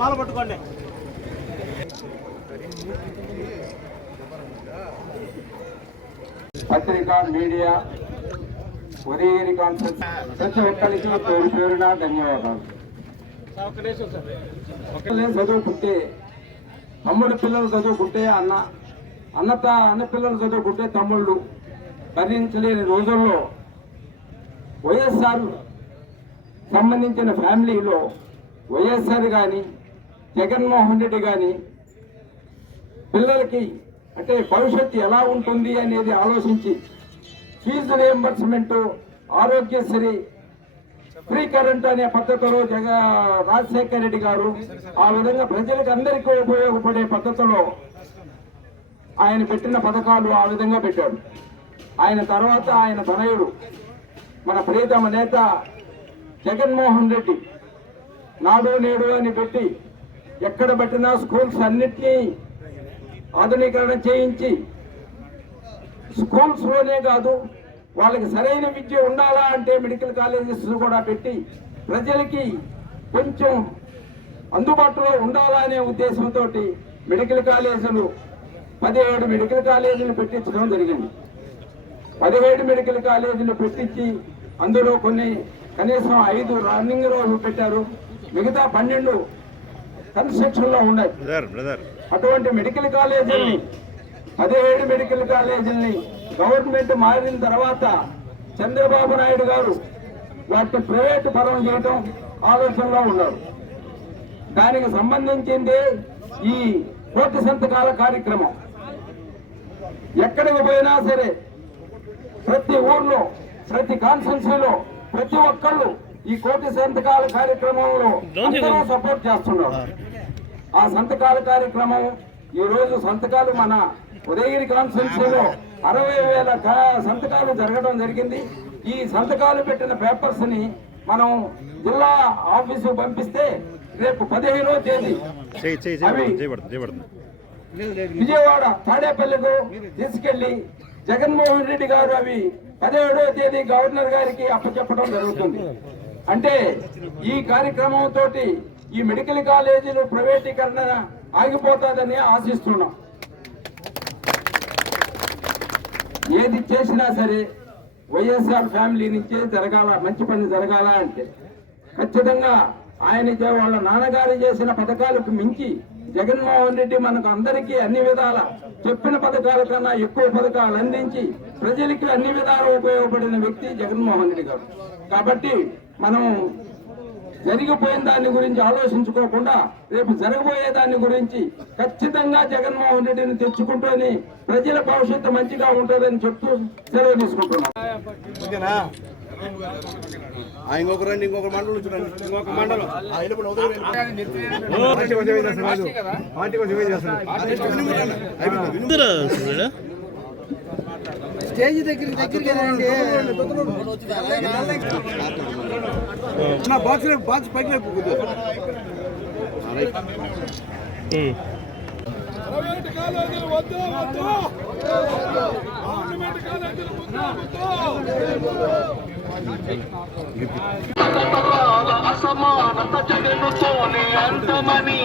మాల పట్టుకోండి. పత్రికా media Udayagiri conference ప్రతి ఒక్కరికి పేరు పేరున ధన్యవాదాలు. చదువుకుంటే తమ్ముడు పిల్లలు చదువుకుంటే అన్న పిల్లలు చదువుకుంటే తమ్ముళ్ళు భరించలేని రోజుల్లో వైఎస్ఆర్ సంబంధించిన ఫ్యామిలీలో వైఎస్ఆర్ కానీ జగన్మోహన్ రెడ్డి కానీ పిల్లలకి అంటే భవిష్యత్తు ఎలా ఉంటుంది అనేది ఆలోచించి fee reimbursement, Aarogyasri, free current అనే పద్ధతిలో రాజశేఖర రెడ్డి గారు ఆ విధంగా ప్రజలకు అందరికీ ఉపయోగపడే పద్ధతిలో ఆయన పెట్టిన పథకాలు ఆ విధంగా పెట్టాడు. ఆయన తర్వాత ఆయన తనయుడు మన ప్రియతమ నేత జగన్మోహన్ రెడ్డి నాడు నేడు అని పెట్టి ఎక్కడ పెట్టినా స్కూల్స్ అన్నిటినీ ఆధునీకరణ చేయించి స్కూల్స్ లోనే కాదు వాళ్ళకి సరైన విద్య ఉండాలా అంటే మెడికల్ కాలేజెస్ కూడా పెట్టి ప్రజలకి కొంచెం అందుబాటులో ఉండాలా అనే ఉద్దేశంతో మెడికల్ కాలేజీలు 17 మెడికల్ కాలేజీలు పెట్టించడం జరిగింది. 17 మెడికల్ కాలేజీలు పెట్టించి అందులో కొన్ని కనీసం 5 రన్నింగ్ రోజులు పెట్టారు. మిగతా 12 కన్స్ట్రక్షన్ లో ఉన్నాయి. అటువంటి మెడికల్ కాలేజీల్ని 17 మెడికల్ కాలేజీల్ని గవర్నమెంట్ మారిన తర్వాత చంద్రబాబు నాయుడు గారు వాటిని ప్రైవేటు పరం చేయడం ఆలోచనలో ఉన్నారు. దానికి సంబంధించింది ఈ కోటి సంతకాల కార్యక్రమం. ఎక్కడికి పోయినా సరే ప్రతి ఊర్లో ప్రతి కాన్స్టిట్యున్సీలో ప్రతి ఒక్కళ్ళు ఈ కోటి సంతకాల కార్యక్రమంలో అందరూ సపోర్ట్ చేస్తున్నారు. ఆ సంతకాల కార్యక్రమం ఈ రోజు సంతకాలు మన ఉదయగిరి కాన్స్టిట్యున్సీలో 60,000 సంతకాలు జరగడం జరిగింది. ఈ సంతకాలు పెట్టిన పేపర్స్ ని మనం జిల్లా ఆఫీసు పంపిస్తే రేపు 15వ తేదీ అవి విజయవాడ తాడేపల్లికు తీసుకెళ్లి జగన్మోహన్ రెడ్డి గారు అవి 17వ తేదీ గవర్నర్ గారికి అప్పచెప్పడం జరుగుతుంది. అంటే ఈ కార్యక్రమం తోటి ఈ మెడికల్ కాలేజీలు ప్రైవేటీకరణ ఆగిపోతుందని ఆశిస్తున్నాం. ఏది చేసినా సరే వైఎస్ఆర్ ఫ్యామిలీ నుంచే జరగాల, మంచి పని జరగాల అంటే ఖచ్చితంగా ఆయన వాళ్ళ నాన్నగారు చేసిన పథకాలకు మించి జగన్మోహన్ రెడ్డి మనకు అందరికీ అన్ని విధాల చెప్పిన పథకాల కన్నా ఎక్కువ పథకాలు అందించి ప్రజలకి అన్ని విధాలు ఉపయోగపడిన వ్యక్తి జగన్మోహన్ రెడ్డి గారు. కాబట్టి మనం జరిగిపోయిన దాని గురించి ఆలోచించుకోకుండా రేపు జరగబోయే దాని గురించి ఖచ్చితంగా జగన్మోహన్ రెడ్డిని తెచ్చుకుంటూనే ప్రజల భవిష్యత్తు మంచిగా ఉంటుందని చెప్తూ సెలవు తీసుకుంటున్నాం. ఇంకొక రండి, ఇంకొక మండలం చూడండి, ఇంకొక మండలం స్టేజ్ దగ్గరికి నా బాక్స్ పైకి అసమానత జగనుతోనే అంతమని